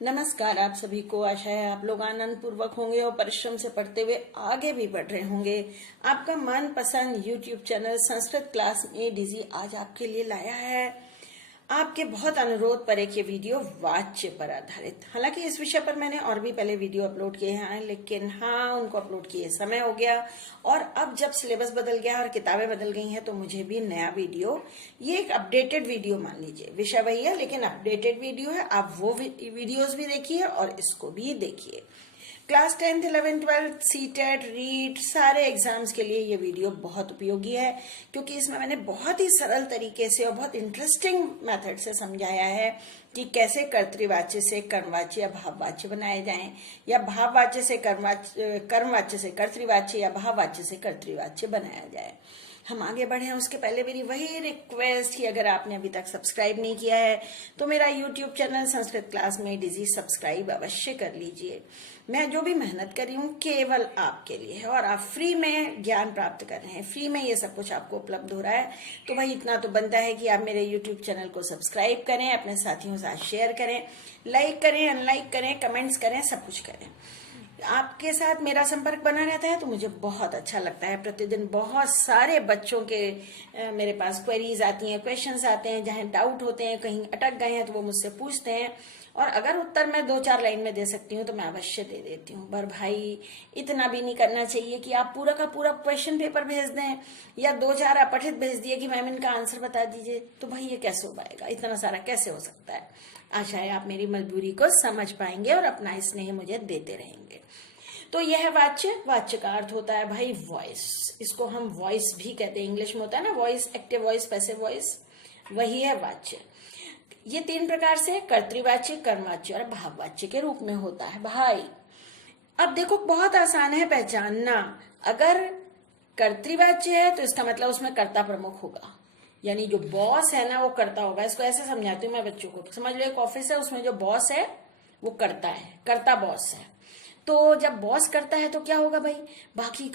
नमस्कार आप सभी को। आशा है आप लोग आनंद पूर्वक होंगे और परिश्रम से पढ़ते हुए आगे भी बढ़ रहे होंगे। आपका मनपसंद YouTube चैनल संस्कृत क्लास में डीजी आज आपके लिए लाया है आपके बहुत अनुरोध पर एक ये वीडियो वाच्य पर आधारित। हालांकि इस विषय पर मैंने और भी पहले वीडियो अपलोड किए हैं, लेकिन उनको अपलोड किए समय हो गया और अब जब सिलेबस बदल गया और किताबें बदल गई हैं तो मुझे भी नया वीडियो, ये एक अपडेटेड वीडियो मान लीजिए, विषय वही है लेकिन अपडेटेड वीडियो है। आप वो वीडियोस भी देखिए और इसको भी देखिए। Class 10th 11th 12th CTET REET सारे एग्जाम्स के लिए ये वीडियो बहुत उपयोगी है, क्योंकि इसमें मैंने बहुत ही सरल तरीके से और बहुत इंटरेस्टिंग मेथड से समझाया है कि कैसे कर्तृवाच्य से कर्मवाच्य या भाववाच्य बनाए जाएं, या भाववाच्य से कर्मवाच्य से कर्तृवाच्य या भाववाच्य से कर्तृवाच्य बनाया जाए। हम आगे बढ़े उसके पहले मेरी वही रिक्वेस्ट कि अगर आपने अभी तक सब्सक्राइब नहीं किया है तो मेरा YouTube चैनल संस्कृत क्लास में डीजी सब्सक्राइब अवश्य कर लीजिए। मैं जो भी मेहनत कर रही हूँ केवल आपके लिए है और आप फ्री में ज्ञान प्राप्त कर रहे हैं, फ्री में ये सब कुछ आपको उपलब्ध हो रहा है। तो भाई इतना तो बनता है कि आप मेरे YouTube चैनल को सब्सक्राइब करें, अपने साथियों के साथ शेयर करें, लाइक करें, अनलाइक करें, कमेंट्स करें, सब कुछ करें। आपके साथ मेरा संपर्क बना रहता है तो मुझे बहुत अच्छा लगता है। प्रतिदिन बहुत सारे बच्चों के मेरे पास क्वेरीज आती हैं, क्वेश्चंस आते हैं, जहां डाउट होते हैं, कहीं अटक गए हैं तो वो मुझसे पूछते हैं और अगर उत्तर मैं 2-4 लाइन में दे सकती हूँ तो मैं अवश्य दे देती हूँ। पर भाई इतना भी नहीं करना चाहिए कि आप पूरा का पूरा क्वेश्चन पेपर भेज दें या 2-4 अपठित भेज दिए कि मैम इनका आंसर बता दीजिए। तो भाई ये कैसे हो पाएगा, इतना सारा कैसे हो सकता है। आशा है आप मेरी मजबूरी को समझ पाएंगे और अपना स्नेह मुझे देते रहेंगे। तो यह वाच्य, वाच्य का अर्थ होता है भाई वॉइस। इसको हम वॉइस भी कहते हैं, इंग्लिश में होता है ना voice, active voice, passive voice, वही है वाच्य। ये 3 प्रकार से कर्तृवाच्य, कर्मवाच्य और भाववाच्य के रूप में होता है भाई। अब देखो बहुत आसान है पहचानना। अगर कर्तृवाच्य है तो इसका मतलब उसमें कर्ता प्रमुख होगा, यानी जो बॉस है ना वो कर्ता होगा। इसको ऐसे समझाती हूँ मैं बच्चों को। समझ लो एक ऑफिस है, उसमें जो बॉस है वो कर्ता है, कर्ता बॉस है। तो जब बॉस करता है तो क्या होगा भाई, बाकी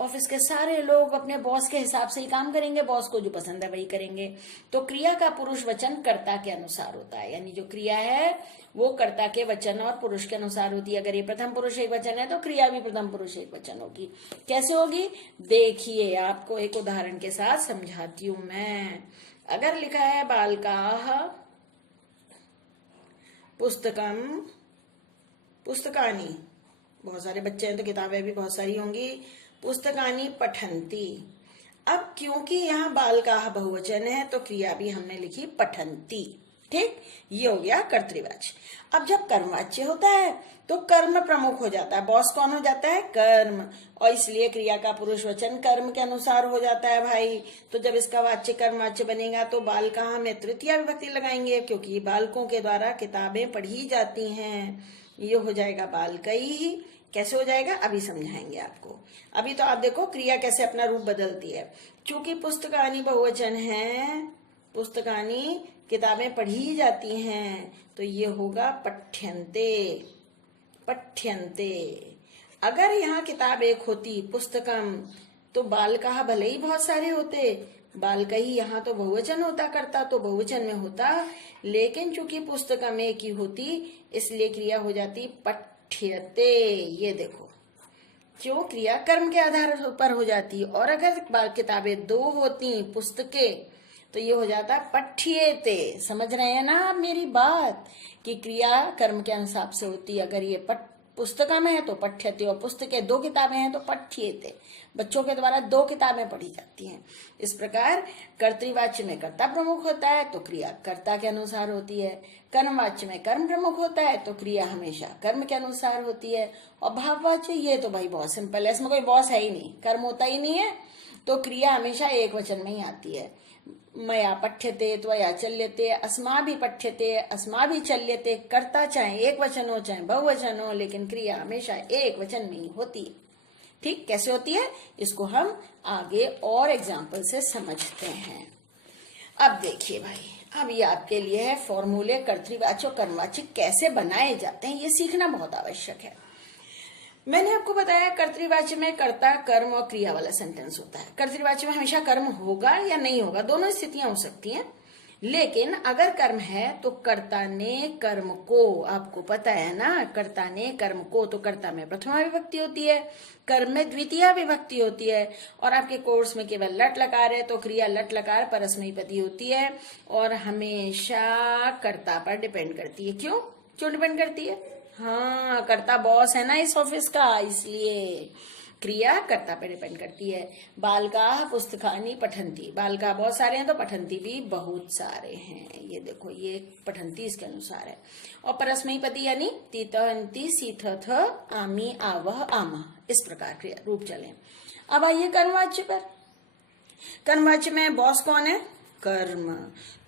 ऑफिस के सारे लोग अपने बॉस के हिसाब से ही काम करेंगे, बॉस को जो पसंद है वही करेंगे। तो क्रिया का पुरुष वचन कर्ता के अनुसार होता है, यानी जो क्रिया है वो कर्ता के वचन और पुरुष के अनुसार होती है। अगर ये प्रथम पुरुष एक वचन है तो क्रिया भी प्रथम पुरुष एक वचन होगी। कैसे होगी देखिए, आपको एक उदाहरण के साथ समझाती हूं मैं। अगर लिखा है बालकाः पुस्तकम पुस्तकानि, बहुत सारे बच्चे हैं तो किताबें भी बहुत सारी होंगी, पुस्तकानि पठन्ति। अब क्योंकि यहाँ बालकाः बहुवचन है तो क्रिया भी हमने लिखी पठन्ति। ठीक, ये हो गया कर्तृवाच्य। अब जब कर्मवाच्य होता है तो कर्म प्रमुख हो जाता है। बॉस कौन हो जाता है, कर्म, और इसलिए क्रिया का पुरुष वचन कर्म के अनुसार हो जाता है भाई। तो जब इसका वाच्य कर्मवाच्य बनेगा तो बालकाः में तृतीया विभक्ति लगाएंगे, क्योंकि बालकों के द्वारा किताबें पढ़ी जाती हैं। ये हो जाएगा बालकैः। कैसे हो जाएगा अभी समझाएंगे आपको। अभी तो आप देखो क्रिया कैसे अपना रूप बदलती है। चूंकि पुस्तकानि बहुवचन है, पुस्तकानि किताबें पढ़ी जाती हैं, तो ये होगा पठ्यन्ते, पठ्यन्ते। अगर यहाँ किताब एक होती पुस्तकम तो बालकाः भले ही बहुत सारे होते, बालकैः यहाँ तो बहुवचन होता, करता तो बहुवचन में होता, लेकिन चूंकि पुस्तकम एक ही होती इसलिए क्रिया हो जाती पठ्यते। ये देखो क्यों, क्रिया कर्म के आधार पर हो जाती। और अगर किताबें 2 होती पुस्तकें तो ये हो जाता पठ्येते। समझ रहे हैं ना आप मेरी बात, कि क्रिया कर्म के अनुसार से होती। अगर ये पुस्तका में है तो पठ्यते और पुस्तकें 2 किताबें हैं तो पठ्येते। बच्चों के द्वारा 2 किताबें पढ़ी जाती हैं। इस प्रकार कर्तृवाच्य में कर्ता प्रमुख होता है तो क्रिया कर्ता के अनुसार होती है। कर्मवाच्य में कर्म प्रमुख होता है तो क्रिया हमेशा कर्म के अनुसार होती है। और भाववाच्य ये तो भाई बहुत सिंपल है, इसमें कोई बॉस है ही नहीं, कर्म होता ही नहीं है, तो क्रिया हमेशा एक वचन में ही आती है। मया पठ्यते, त्वया चल्यते, अस्माभिः पठ्यते, अस्माभिः चल्यते। कर्ता चाहे एक वचन हो चाहे बहुवचन हो, लेकिन क्रिया हमेशा एक वचन में ही होती है। ठीक, कैसे होती है इसको हम आगे और एग्जाम्पल से समझते हैं। अब देखिए भाई, अब ये आपके लिए है फॉर्मूले कर्तृवाच्य और कर्मवाच्य कैसे बनाए जाते हैं, ये सीखना बहुत आवश्यक है। मैंने आपको बताया कर्तृवाच्य में कर्ता, कर्म और क्रिया वाला सेंटेंस होता है। कर्तृवाच्य में हमेशा कर्म होगा या नहीं होगा, दोनों स्थितियां हो सकती हैं। लेकिन अगर कर्म है तो कर्ता ने कर्म को, आपको पता है ना, कर्ता ने कर्म को, तो कर्ता में प्रथमा विभक्ति होती है, कर्म में द्वितीय विभक्ति होती है। और आपके कोर्स में केवल लट लकार है तो क्रिया लट लकार परस्मैपदी होती है और हमेशा कर्ता पर डिपेंड करती है। क्यों क्यों डिपेंड करती है? हाँ, कर्ता बॉस है ना इस ऑफिस का, इसलिए क्रिया कर्ता पे डिपेंड करती है। बालका पुस्तकानि पठन्ति, बालका बहुत सारे हैं तो पठन्ति भी बहुत सारे हैं। ये देखो, ये पठन्ति इसके अनुसार है। और परस्मैपदी यानी तीतहन्ति सीथथ आमी आवह आमा, इस प्रकार क्रिया रूप चले। अब आइए कर्मवाच्य पर। कर्मवाच्य में बॉस कौन है? कर्म।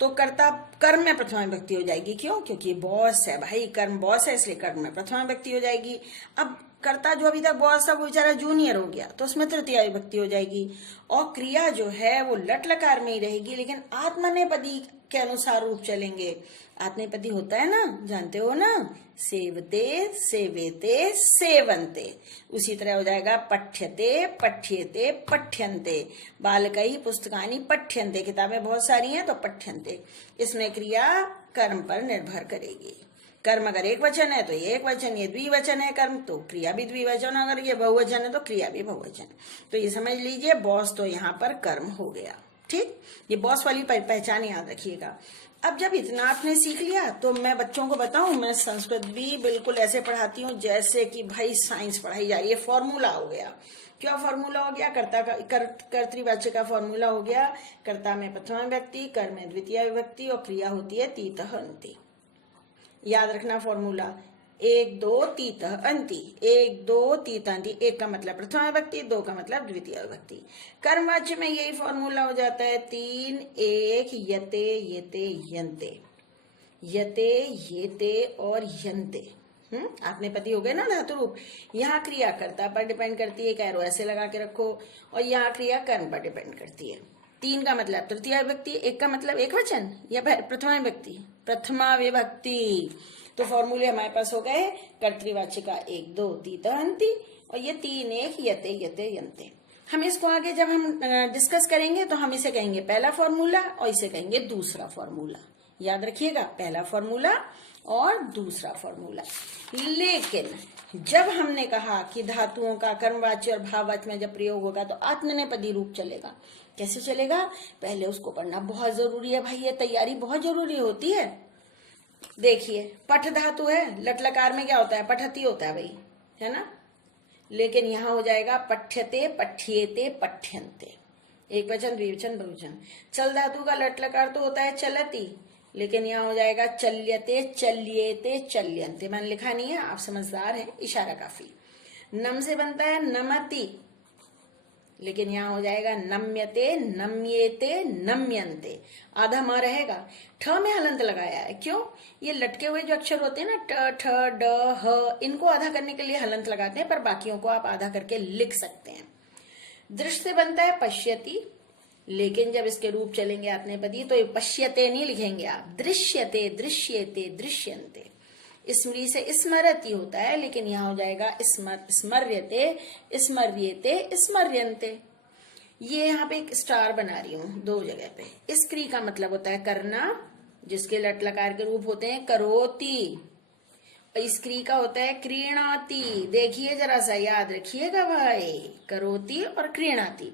तो कर्ता कर्म में प्रथमा विभक्ति हो जाएगी। क्यों? क्योंकि बॉस है भाई, कर्म बॉस है, इसलिए कर्म में प्रथमा विभक्ति हो जाएगी। अब कर्ता जो अभी तक बॉस था वो बेचारा जूनियर हो गया तो उसमें तृतीया विभक्ति हो जाएगी। और क्रिया जो है वो लट लकार में ही रहेगी, लेकिन आत्मनेपदी के अनुसार रूप चलेंगे। आत्मनेपदी होता है ना, जानते हो ना, सेवते सेवेते सेवन्ते। उसी तरह हो जाएगा पठ्यते पठ्येते पठ्यन्ते, बालकई पुस्तकानि पठ्यन्ते, किताबें बहुत सारी हैं तो पठ्यन्ते। इसमें क्रिया कर्म पर निर्भर करेगी। कर्म अगर एक वचन है तो ये एक वचन, ये द्विवचन है कर्म तो क्रिया भी द्विवचन, अगर ये बहुवचन है तो क्रिया भी बहुवचन। तो ये समझ लीजिए, बॉस तो यहाँ पर कर्म हो गया। ठीक, ये बॉस वाली पहचान याद रखिएगा। अब जब इतना आपने सीख लिया तो मैं बच्चों को बताऊं, मैं संस्कृत भी बिल्कुल ऐसे पढ़ाती हूँ जैसे कि भाई साइंस पढ़ाई जा रही है। फॉर्मूला हो गया। क्या फॉर्मूला हो गया? कर्ता का कर्तृवाच्य का फॉर्मूला हो गया। कर्ता में प्रथमा विभक्ति, कर्म में द्वितीय विभक्ति और क्रिया होती है तीतः अन्ति। याद रखना फॉर्मूला, 1 2 तीतः अन्ति, 1 2 तीतः अन्ति। 1 का मतलब प्रथमा विभक्ति, 2 का मतलब द्वितीय विभक्ति। कर्मवाच्य में यही फॉर्मूला हो जाता है 3 1 यते येते यन्ते, यते येते और यन्ते। आपने पति हो गए ना धातु रूप। यहाँ क्रिया कर्ता पर डिपेंड करती है, कैरो ऐसे लगा के रखो, और यहाँ क्रिया कर्म पर डिपेंड करती है। 3 का मतलब तृतीय विभक्ति, 1 का मतलब एक वचन या प्रथमा विभक्ति, प्रथमा विभक्ति। तो फॉर्मूले हमारे पास हो गए कर्तृवाच्य का 1 2 तीतः अन्ति और ये 3 1 यते येते यन्ते। हम इसको आगे जब हम डिस्कस करेंगे तो हम इसे कहेंगे पहला फॉर्मूला और इसे कहेंगे दूसरा फॉर्मूला। याद रखिएगा, पहला फॉर्मूला और दूसरा फॉर्मूला। लेकिन जब हमने कहा कि धातुओं का कर्मवाच्य और भाववाच्य में जब प्रयोग होगा तो आत्मनेपदी रूप चलेगा। कैसे चलेगा? पहले उसको पढ़ना बहुत जरूरी है भाई, ये तैयारी बहुत जरूरी होती है। देखिए, पठ धातु है, लट लकार में क्या होता है? पठती होता है भाई, है ना। लेकिन यहाँ हो जाएगा पठ्यते पठ्येते पठ्यन्ते, एक वचन द्विवचन बहुवचन। चल धातु का लट लकार तो होता है चलती, लेकिन यहाँ हो जाएगा चल्यते चल्येते चल्यन्ते। मैंने लिखा नहीं है, आप समझदार हैं, इशारा काफी। नम से बनता है नमति, लेकिन यहाँ हो जाएगा नम्यते नम्येते नम्यन्ते। आधा म रहेगा। ठ में हलंत लगाया है। क्यों? ये लटके हुए जो अक्षर होते हैं ना, ट ठ ड ह, इनको आधा करने के लिए हलंत लगाते हैं, पर बाकियों को आप आधा करके लिख सकते हैं। दृश्य से बनता है पश्यति, लेकिन जब इसके रूप चलेंगे आत्मनेपदी तो पश्यते नहीं लिखेंगे आप, दृश्यते दृश्येते दृश्यन्ते। स्मृति से स्मरति होता है, लेकिन यहाँ हो जाएगा स्मर्यते स्मर्येते स्मर्यन्ते। ये यहाँ पे एक स्टार बना रही हूँ 2 जगह पे। इस क्री का मतलब होता है करना, जिसके लट लकार के रूप होते हैं करोति। इस क्री का होता है क्रीणाति। देखिए जरा सा, याद रखिएगा भाई, करोति और क्रीणाति।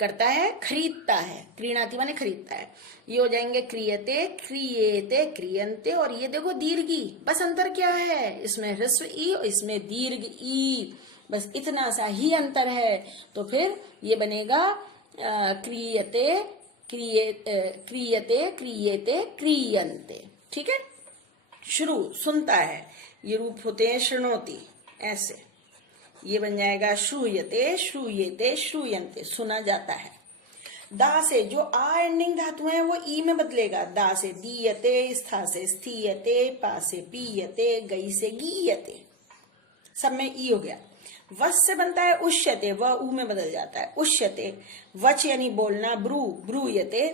करता है खरीदता है, क्रीणाति माने खरीदता है। ये हो जाएंगे क्रियते क्रियेते क्रियन्ते। और ये देखो दीर्घी, बस अंतर क्या है? इसमें ह्रस्व ई और इसमें दीर्घ ई, बस इतना सा ही अंतर है। तो फिर ये बनेगा क्रियते क्रियते क्रियेते क्रियन्ते। ठीक है। शुरू सुनता है, ये रूप होते हैं शृणोति, ऐसे। ये बन जाएगा श्रूयते श्रूयेते श्रूयन्ते, सुना जाता है। दा से जो आ एंडिंग धातु है वो ई में बदलेगा। दा से दीयते, स्था से स्थीयते, पा से पीयते, गई से गीयते, सब में ई हो गया। वस से बनता है उष्यते, व ऊ में बदल जाता है उष्यते। वच यानी बोलना, ब्रू ब्रूयते।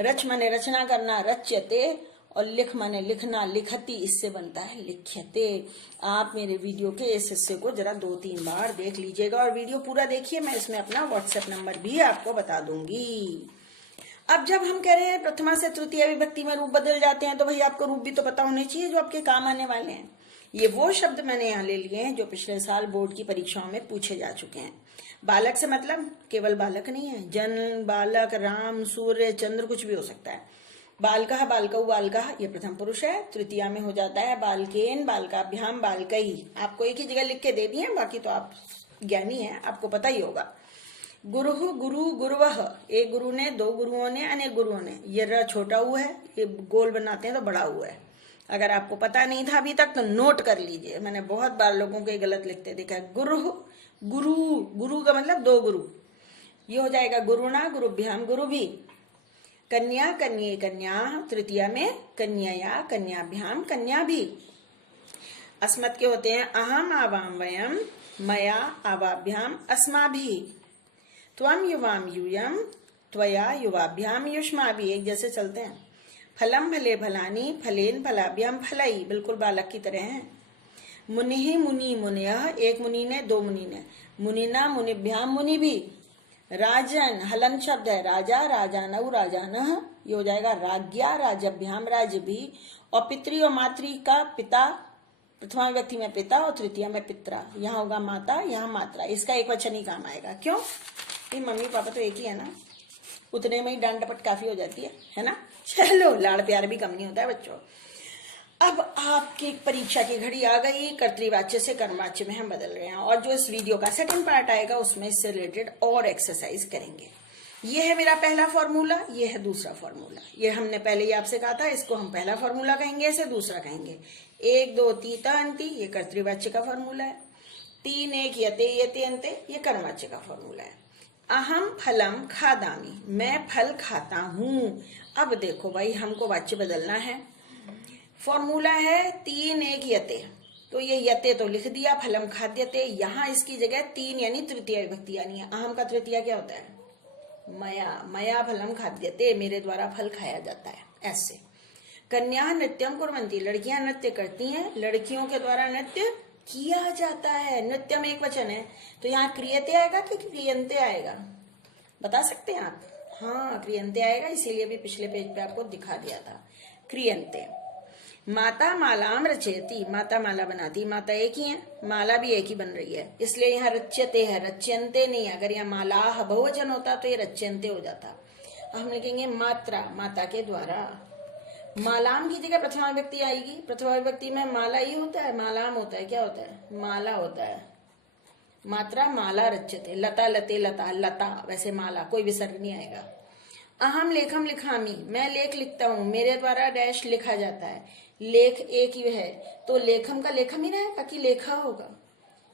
रच माने रचना करना, रच्यते। और लिख माने लिखना, लिखती, इससे बनता है लिख्यते। आप मेरे वीडियो के इस हिस्से को जरा 2-3 बार देख लीजिएगा और वीडियो पूरा देखिए, मैं इसमें अपना व्हाट्सएप नंबर भी आपको बता दूंगी। अब जब हम कह रहे हैं प्रथमा से तृतीया विभक्ति में रूप बदल जाते हैं, तो भाई आपको रूप भी तो पता होने चाहिए जो आपके काम आने वाले हैं। ये वो शब्द मैंने यहाँ ले लिए हैं जो पिछले साल बोर्ड की परीक्षाओं में पूछे जा चुके हैं। बालक से मतलब केवल बालक नहीं है, जन, बालक, राम, सूर्य, चंद्र, कुछ भी हो सकता है। बालकः, बालकौ, बालकः ये प्रथम पुरुष है। तृतीया में हो जाता है बालकेन, बालकाभ्याम, बालकैः। आपको एक ही जगह लिख के दे दिए, बाकी तो आप ज्ञानी हैं, आपको पता ही होगा। गुरु, गुरु, गुरुवः, एक गुरु ने, दो गुरुओं ने, अनेक गुरुओं ने। ये र छोटा हुआ है, ये गोल बनाते हैं तो बड़ा हुआ है। अगर आपको पता नहीं था अभी तक तो नोट कर लीजिए, मैंने बहुत बार लोगों को गलत लिखते देखा है। गुरु, गुरु, गुरु का मतलब दो गुरु, ये हो जाएगा गुरुणा, गुरुभ्याम, गुरु भी। कन्या, कन्ये, कन्या, तृतीया में कन्यया, कन्याभ्याम, कन्या भी। अस्मत् के होते हैं अहम, आवाम, वयम, मया, आवाभ्याम, अस्माभिः। त्वम, युवाम, यूयम, त्वया, युवाभ्याम, युष्माभिः, एक जैसे चलते हैं। फलम, फले, फलानी, फलेन, फलाभ्याम, फलई, बिल्कुल बालक की तरह हैं। मुनिहि, मुनि, मुनयः, एक मुनि ने, दो मुनि ने। मुनिना, मुनिभ्याम, मुनि भी। राजन, हलन शब्द है, राजा, राजानौ, राजानः, ये हो जाएगा राज्ञा, राजभ्याम, राज्य भी। और पितृ और मातृ का पिता, प्रथमा विभक्ति में पिता और तृतीया में पित्रा, यहाँ होगा माता, यहाँ मात्रा। इसका एक वचन ही काम आएगा। क्यों? ये मम्मी पापा तो एक ही है ना, उतने में ही डांट डपट काफी हो जाती है ना। चलो, लाड़ प्यार भी कम नहीं होता है बच्चों। अब आपकी परीक्षा की घड़ी आ गई, कर्तृवाच्य से कर्मवाच्य में हम बदल रहे हैं, और जो इस वीडियो का सेकंड पार्ट आएगा उसमें इससे रिलेटेड और एक्सरसाइज करेंगे। ये है मेरा पहला फॉर्मूला, ये है दूसरा फॉर्मूला। ये हमने पहले ही आपसे कहा था, इसको हम पहला फॉर्मूला कहेंगे, इसे दूसरा कहेंगे। 1 2 तीता अंति, ये कर्तृवाच्य का फॉर्मूला है। 3 1 यते अंते, ये कर्मवाच्य का फॉर्मूला है। अहम फलम खादामी, मैं फल खाता हूं। अब देखो भाई, हमको वाच्य बदलना है। फॉर्मूला है 3 1 यते, तो ये यते तो लिख दिया, फलम खाद्यते, यहां इसकी जगह 3 यानी तृतीय विभक्ति यानी है। अहम का तृतीया क्या होता है? मया, मया फलम खाद्यते, मेरे द्वारा फल खाया जाता है। ऐसे कन्या नृत्यम कुर्वन्ति, लड़कियां नृत्य करती हैं, लड़कियों के द्वारा नृत्य किया जाता है। नृत्य में एक वचन है, तो यहाँ क्रियते आएगा कि क्रियंते आएगा, बता सकते हैं आप? हाँ, क्रियंते आएगा, इसीलिए भी पिछले पेज पे आपको दिखा दिया था, क्रियंते। माता मालाम रचयति, माता माला बनाती, माता एक ही है, माला भी एक ही बन रही है, इसलिए यहाँ रच्यते है, रच्यंते नहीं है। अगर यहाँ मालाह बहुवचन होता तो ये रच्यंते हो जाता। अब हम लिखेंगे मात्रा, माता के द्वारा। मालाम की जगह प्रथमा विभक्ति आएगी। प्रथमा विभक्ति में माला ही होता है, मालाम होता है, क्या होता है? माला होता है। मात्रा माला रच्यते, लता लते लता, लता, वैसे माला, कोई विसर्ग नहीं आएगा। अहम लेखम लिखामी, मैं लेख लिखता हूं, मेरे द्वारा डैश लिखा जाता है। लेख एक ही है, तो लेखम का लेखम ही रहेगा कि लेखा होगा।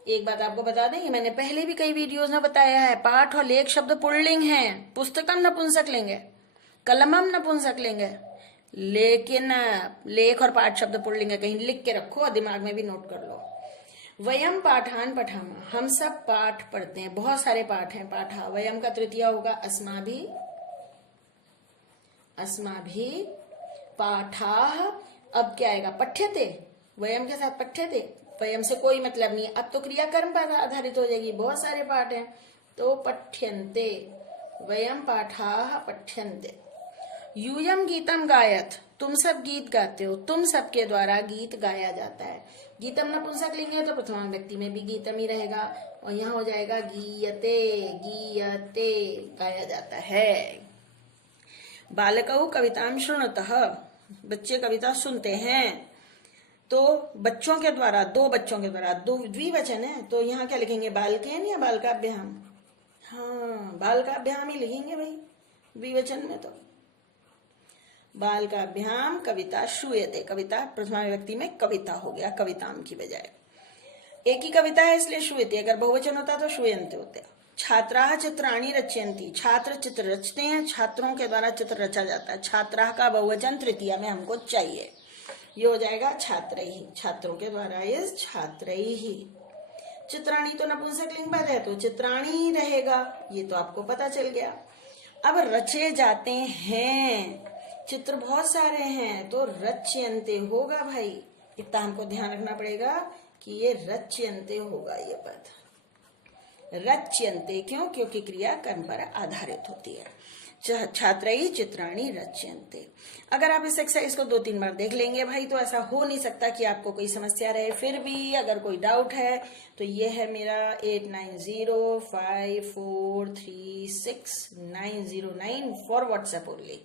एक बात आपको बता दें, मैंने पहले भी कई वीडियोज में बताया है, पाठ और लेख शब्द पुल्लिंग हैं। पुस्तकम नपुंसक लेंगे, कलमम नपुंसक लेंगे, लेकिन लेख और पाठ शब्द पुल्लिंग है। कहीं लिख के रखो और दिमाग में भी नोट कर लो। वयम पाठान पठामा, हम सब पाठ पढ़ते हैं, बहुत सारे पाठ हैं। पाठा, वयम का तृतीया होगा अस्माभि, अस्माभि पाठाः। अब क्या आएगा? पठ्यते, वयम के साथ पठ्यते, वयम से कोई मतलब नहीं है। अब तो क्रिया कर्म पर आधारित हो जाएगी, बहुत सारे पाठ हैं, तो पठ्यन्ते, वयम पाठाः पठ्यन्ते। यूयम गीतम गायत, तुम सब गीत गाते हो, तुम सबके द्वारा गीत गाया जाता है। गीतम नपुंसक लेंगे तो प्रथमा व्यक्ति में भी गीतम ही रहेगा, और यहाँ हो जाएगा गीयते, गीयते, गाया जाता है। बालकौ कवितां शृणुतः, बच्चे कविता सुनते हैं। तो बच्चों के द्वारा, दो बच्चों के द्वारा, दो द्विवचन है, तो यहाँ क्या लिखेंगे? बालकेन या बालकाभ्याम? हाँ, बालकाभ्याम ही लिखेंगे भाई, द्विवचन में तो। बालकाभ्याम कविता श्रूयते, कविता प्रथमा विभक्ति में कविता हो गया, कविताम की बजाय। एक ही कविता है इसलिए श्रूयते, अगर बहुवचन होता तो श्रूयन्ते होते। छात्राः चित्राणि रचयन्ति, छात्र चित्र रचते हैं, छात्रों के द्वारा चित्र रचा जाता है। छात्राः का बहुवचन तृतीया में हमको चाहिए, ये हो जाएगा छात्रैः, छात्रों के द्वारा इस छात्रैः। चित्राणि तो नपुंसक लिंग पद है, तो चित्राणि ही रहेगा, ये तो आपको पता चल गया। अब रचे जाते हैं, चित्र बहुत सारे हैं, तो रच्यन्ते होगा भाई, इतना हमको ध्यान रखना पड़ेगा कि ये रच्यन्ते होगा ये पद। रच्यन्ते क्यों? क्योंकि क्रिया कर्म पर आधारित होती है। छात्रई चित्राणि रच्यन्ते। अगर आप इस एक्सरसाइज को 2-3 बार देख लेंगे भाई तो ऐसा हो नहीं सकता कि आपको कोई समस्या रहे। फिर भी अगर कोई डाउट है तो ये है मेरा 8905436909 फॉर व्हाट्सएप ओनली।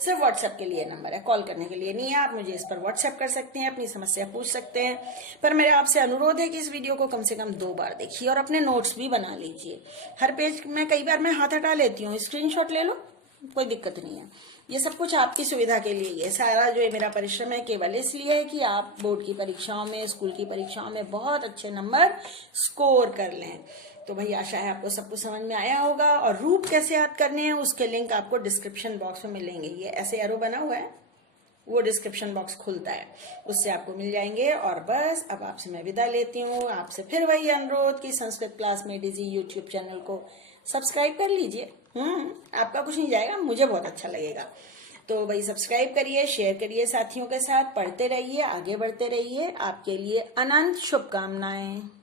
सिर्फ व्हाट्सएप के लिए नंबर है, कॉल करने के लिए नहीं है। आप मुझे इस पर व्हाट्सएप कर सकते हैं, अपनी समस्या पूछ सकते हैं। पर मेरा आपसे अनुरोध है कि इस वीडियो को कम से कम 2 बार देखिए और अपने नोट्स भी बना लीजिए। हर पेज में कई बार मैं हाथ हटा लेती हूँ, स्क्रीनशॉट ले लो, कोई दिक्कत नहीं है। ये सब कुछ आपकी सुविधा के लिए, ये सारा जो मेरा परिश्रम है केवल इसलिए है कि आप बोर्ड की परीक्षाओं में, स्कूल की परीक्षाओं में बहुत अच्छे नंबर स्कोर कर लें। तो भाई आशा है आपको सब कुछ समझ में आया होगा। और रूप कैसे याद करने हैं उसके लिंक आपको डिस्क्रिप्शन बॉक्स में मिलेंगे। ये ऐसे एरो बना हुआ है, वो डिस्क्रिप्शन बॉक्स खुलता है, उससे आपको मिल जाएंगे। और बस अब आपसे मैं विदा लेती हूँ। आपसे फिर वही अनुरोध कि संस्कृत क्लास में डीजी यूट्यूब चैनल को सब्सक्राइब कर लीजिए। आपका कुछ नहीं जाएगा, मुझे बहुत अच्छा लगेगा। तो भाई सब्सक्राइब करिए, शेयर करिए साथियों के साथ, पढ़ते रहिए, आगे बढ़ते रहिए। आपके लिए अनंत शुभकामनाएं।